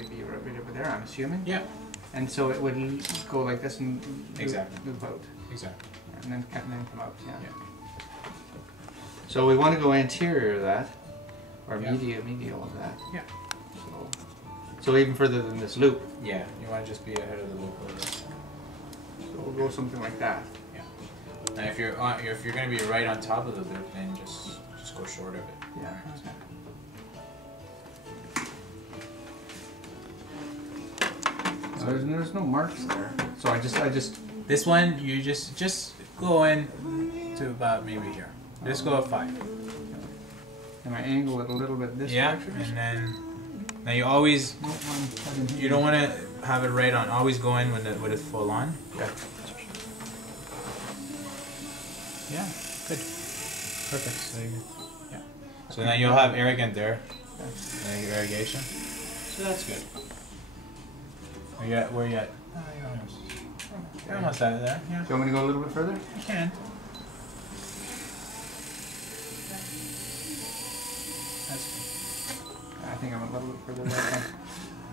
probably be right over there, I'm assuming. Yeah. And so it would go like this and exactly. move out. Exactly. And then come out, yeah. Yeah. So we want to go anterior of that, or Yeah. medial of that. Yeah. So even further than this loop. Yeah, you want to just be ahead of the loop a little bit. So we'll go something like that. Yeah. Now if you're going to be right on top of the loop, then just go short of it. Yeah. So there's no marks there. So I just. This one you just go in to about maybe here. Just go up 5. And I angle it a little bit this direction. And then now you always don't want to have it right on. Always go in when it's full on. Yeah. Yeah. Good. Perfect. So yeah. So now you'll have arrogant there. Irrigation. So that's good. Where you at? You're almost out of there. Yeah. Do you want me to go a little bit further? You can. I think I'm a little bit further there.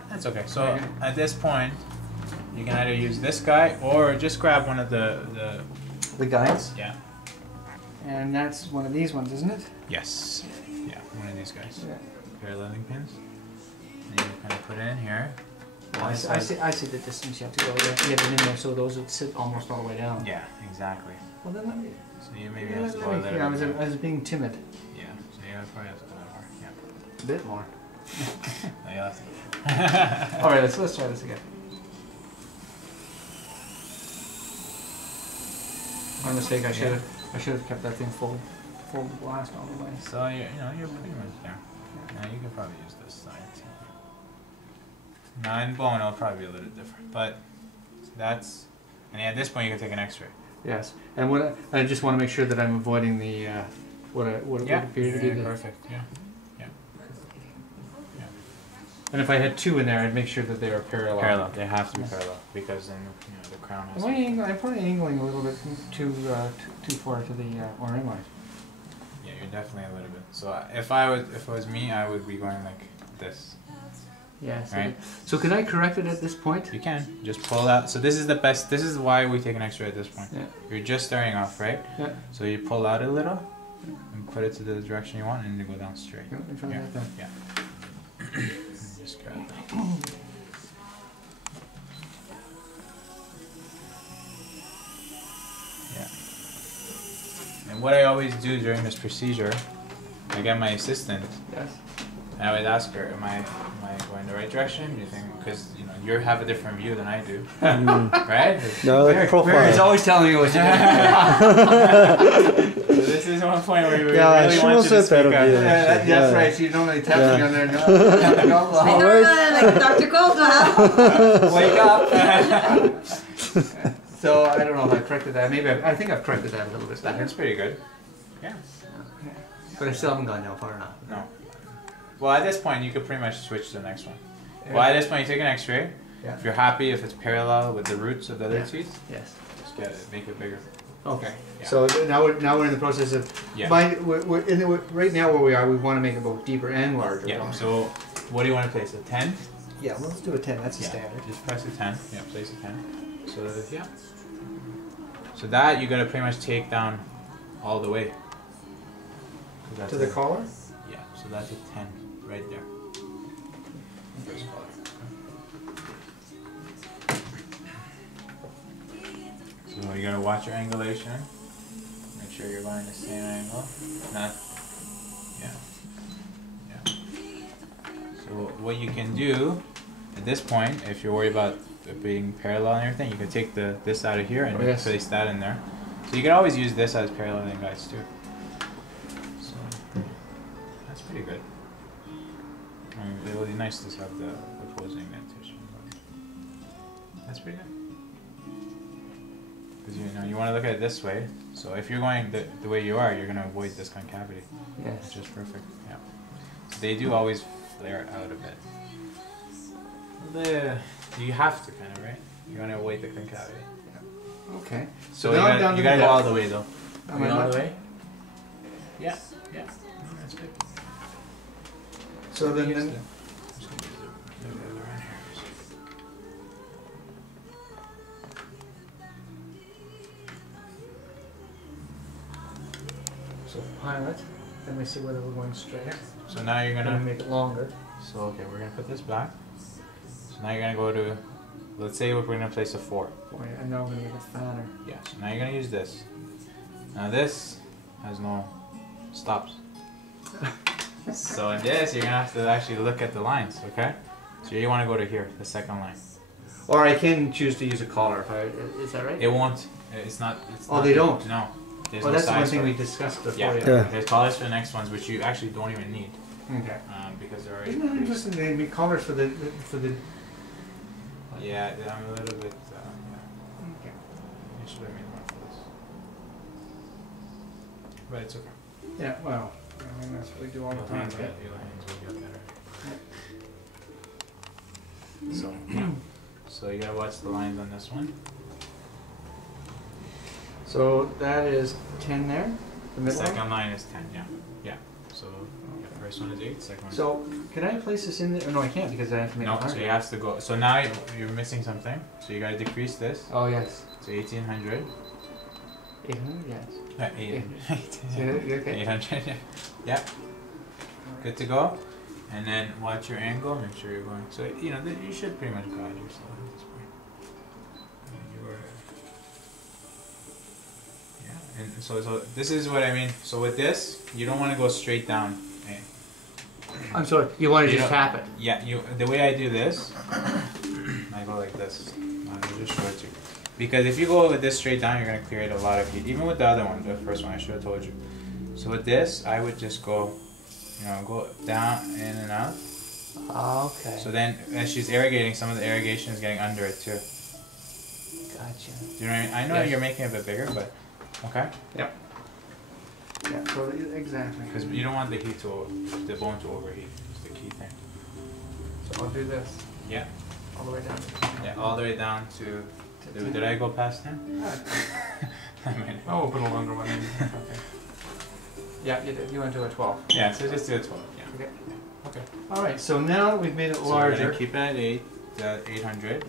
That's okay. So at this point, you can either use this guy or just grab one of the guides? Yeah. And that's one of these ones, isn't it? Yes. Yeah, one of these guys. Yeah. Paralleling pins. And you kind of put it in here. I see the distance you have to go. You have to get them in there so those would sit almost all the way down. Yeah, exactly. Well then let me... So you maybe have to go a little bit. Yeah, I was being timid. Yeah, so you probably have to go a little more. Yeah. A bit more. No, you'll have to. Alright, let's try this again. My mistake, I should have kept that thing full blast all the way. So you're pretty much there. Now you could probably use this side too. Now in bone it'll probably be a little different, but that's, and at this point you can take an X-ray. Yes, and I just want to make sure that I'm avoiding the what would appear to be the perfect. Yeah. And if I had 2 in there, I'd make sure that they were parallel. Parallel. They have to be parallel because then the crown has. I'm probably angling a little bit too far to the, or am I? Yeah, you're definitely a little bit. So if it was me, I would be going like this. Yeah. Right. So could I correct it at this point? You can just pull out. So this is the best. This is why we take an X-ray at this point. Yeah. You're just starting off, right? Yeah. So you pull out a little and put it to the direction you want, and you go down straight. Yeah. Just grab that. Yeah. And what I always do during this procedure, I get my assistant. Yes. And I always ask her, am I going the right direction? Do you think, because you have a different view than I do, right? No, the profile. He's always telling you what to do. So this is one point where we really she want wants you to a speak better up. view. That's right. She normally taps me on there. I know, like Dr. Caldwell. Wake up. So I don't know if I corrected that. Maybe I think I've corrected that a little bit better. That's pretty good. Yeah. But I still haven't gone down far enough. No. Well, at this point, you could pretty much switch to the next one. Well, at this point, you take an X-ray. Yeah. If you're happy, if it's parallel with the roots of the other teeth, yes, just get it, make it bigger. Okay. Yeah. So now we're in the process of. Yeah. Right now where we are, we want to make it both deeper and larger. Yeah. So, what do you want to place? A 10? Yeah. Well, let's do a 10. That's the standard. Just press a 10. Yeah. Place a 10. So yeah. So that you gotta pretty much take down all the way. To the collar? Yeah, so that's a 10 right there. First collar. So you gotta watch your angulation. Make sure you're going the same angle. Not, yeah. So what you can do at this point, if you're worried about it being parallel and everything, you can take this out of here and place that in there. So you can always use this as paralleling guides too. That's pretty good. I mean, it would be nice to have the opposing dentition, but that's pretty good. Because you want to look at it this way. So if you're going the way you are, you're going to avoid this concavity. Yes. Which is perfect. Yeah. So they do always flare out a bit. You have to kind of, right? You want to avoid the concavity. Yeah. Okay. So you gotta go all the way though. All the way. Yeah. Yeah. That's good. So then So pilot, then we see whether we're going straight. So now you're Then gonna we make it longer. So okay, we're gonna put this back. So now you're gonna go to, let's say we're gonna place a 4. And now we're gonna make it fatter. Yeah. So now you're gonna use this. Now this has no stops. So in this, you're gonna have to actually look at the lines. Okay. So you want to go to here, the second line. Or I can choose to use a collar. Is that right? It won't. It's not. Oh, they don't? No. There's Well, no that's the one size thing for we it. discussed before. Yeah. Yeah. There's collars for the next ones, which you actually don't even need. Okay. Because they're already. Isn't that interesting? They make collars for the Yeah, I'm a little bit. Yeah. Okay. I should have made one for this. But it's okay. Yeah. Well, I mean that's what we do all the Your time. hands Right? will get better. So, yeah. So you gotta watch the lines on this one. So that is 10 there. The The middle one? second line is 10. Yeah. Yeah. So the first one is 8. Second one. So can I place this in there? No, I can't because I have to make No, it so harder. you have to go. So now you're missing something. So you gotta decrease this Oh yes. to 1800. 800. Yes. 800. Okay. 800. Yeah. Good to go. And then watch your angle. Make sure you're going. So you know you should pretty much guide yourself at this point. Yeah. And so this is what I mean. So with this, you don't want to go straight down. Okay? I'm sorry. You want to You just don't- tap it? Yeah, the way I do this, I go like this. I'll just show it to you. Because if you go with this straight down, you're gonna create a lot of heat. Even with the other one, the first one, I should have told you. So with this, I would just go, go down, in and out. Okay. So then, as she's irrigating, some of the irrigation is getting under it too. Gotcha. Do you know what I mean? I know Yes. you're making it a bit bigger, but okay. Yeah. So exactly. Because you don't want the bone to overheat. It's the key thing. So I'll do this Yeah. all the way down. Yeah, all the way down to. Did I go past 10? I mean, Oh, we'll put a longer one in. Okay. Yeah, you did. You went to a 12. yeah, so just do a 12. Yeah. Okay. Okay. All right. So now we've made it So we're larger. gonna keep it at 800,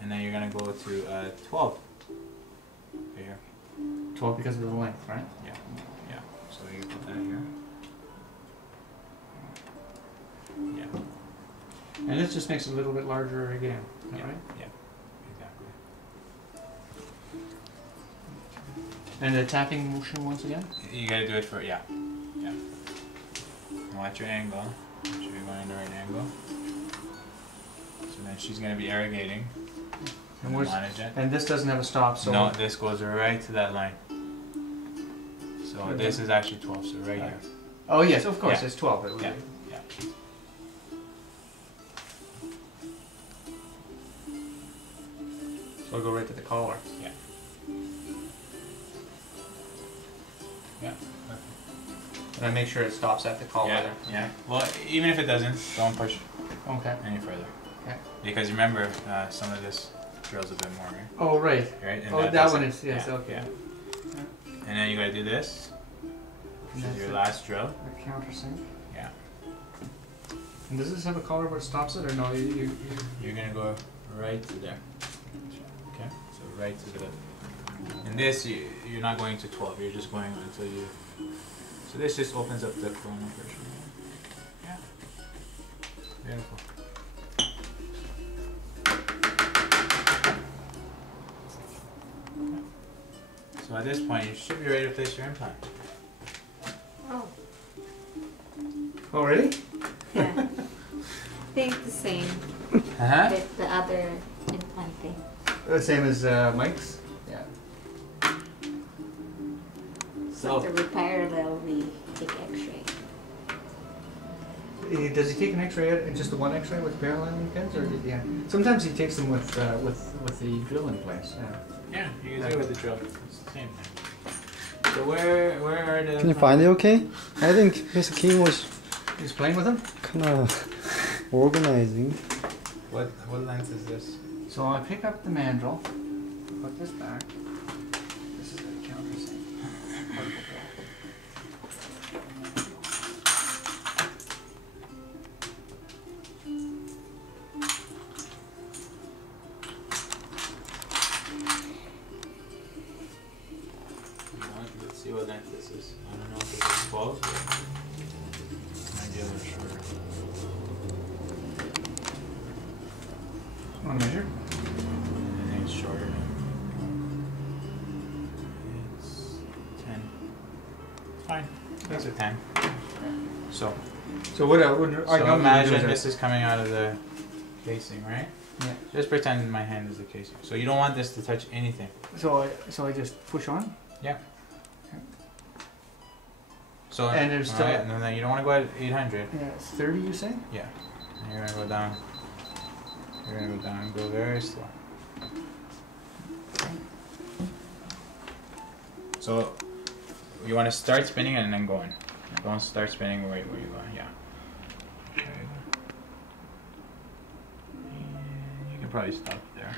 and then you're gonna go to 12. Right here. 12 because of the length, right? Yeah. Yeah. So you put that here. Yeah. And this just makes it a little bit larger again. All Yeah. right. Yeah. Exactly. And the tapping motion once again. You gotta do it for yeah. And watch your angle. Make sure you're going in the right angle. So then she's gonna be irrigating. And where's- manage it. And this doesn't have a stop, so. No, this goes right to that line. So Okay. this is actually 12, so right here. Oh yes, of course. Yeah. It's 12. It would Yeah. be. Yeah. So I'll go right to the collar. Yeah. Yeah. And I make sure it stops at the collar Yeah. there. Yeah. Well, even if it doesn't, don't push Okay. any further. Okay. Because remember, some of this drills a bit more, right? Oh right. Right? And Oh, that doesn't- one is yes. yeah, Okay. Yeah. And then you gotta do this. And Which is that's your it. last drill. The countersink. Yeah. And does this have a collar where it stops it, or no? You're gonna go right to there. Okay? So right to the. And this, you're not going to 12. You're just going until you. So this just opens up the corona version. Yeah. Beautiful. So at this point, you should be ready to place your implant. Oh, Oh really? yeah. Think the same Uh-huh. with the other implant thing. The same as Mike's. Yeah. So to repair they'll be take X-ray. Does he take an X-ray at just the one X-ray with paralleling pins, or yeah? Sometimes he takes them with the drill in place. Yeah. Yeah, you can do it with the drill. It's the same thing. So where are the... Can you find it okay? I think Mr. King was He's playing with them. kind of organizing. What length is this? So I pick up the mandrel, put this back. This is the countersink. Let's see what length this is. I don't know. balls. Might be a little shorter. Want to measure? I think it's shorter. It's 10. It's fine. It's a 10. So what I so imagine this is coming out of the casing, right? Yeah. Just pretend my hand is the casing. So you don't want this to touch anything. So I just push on. Yeah. So And there's still. no, you don't want to go at 800. Yeah, it's 30. You say? Yeah. And you're gonna go down. You're gonna go down and go very slow. So you want to start spinning and then going. Don't start spinning where you're going. Yeah. There you go. And you can probably stop there.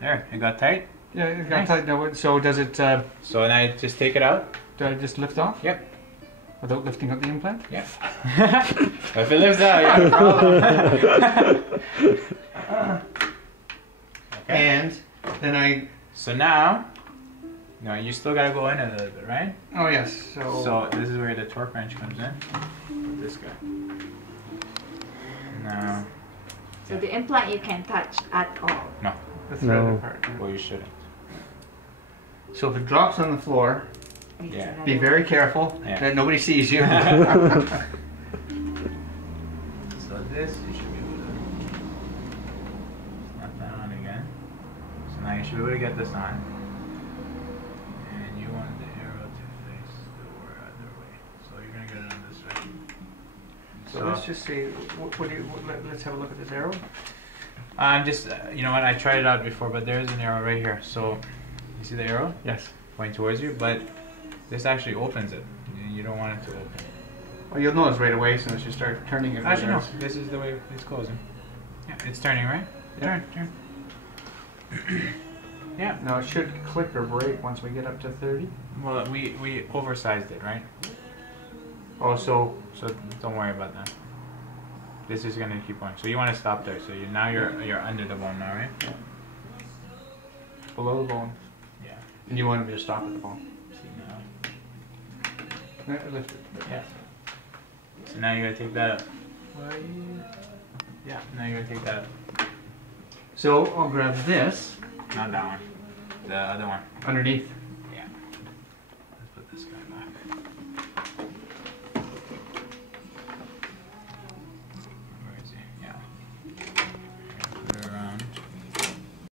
There, it got tight. Yeah, it got Nice. tight. Now, so does it? So now you just take it out. Do I just lift off? Yep. Without lifting up the implant? Yeah. If it lives out, yeah, no problem. Okay. And then I. So now, no, you still gotta go in a little bit, right? Oh yes. So this is where the torque wrench comes in. This guy. Now, So the implant you can touch at all. no, the threaded No. part. well you shouldn't. So if it drops on the floor, It's Yeah. another be very careful Yeah. that nobody sees you. So this you should be able to snap that on again. So now you should be able to get this on. And you want the arrow to face the other way. So you're gonna get it on this way. So let's just see. Let's have a look at this arrow. I'm just, you know what, I tried it out before, but there is an arrow right here. So, you see the arrow? Yes. Pointing towards you, but this actually opens it. You don't want it to open. Well, you'll notice right away as soon as you start turning it. Actually, no, whether this is the way it's closing. Yeah, it's turning, right? Yeah. Turn. Yeah. Now it should click or break once we get up to 30. Well, we oversized it, right? Oh, so So don't worry about that. This is gonna keep going. So you want to stop there. So now you're under the bone now, right? below the bone, Yeah. and you want me to stop at the bone. See now. Lift it. Yeah. So now you're gonna take that up. Yeah. Now you're gonna take that up. So I'll grab this Not that one. The other one. underneath.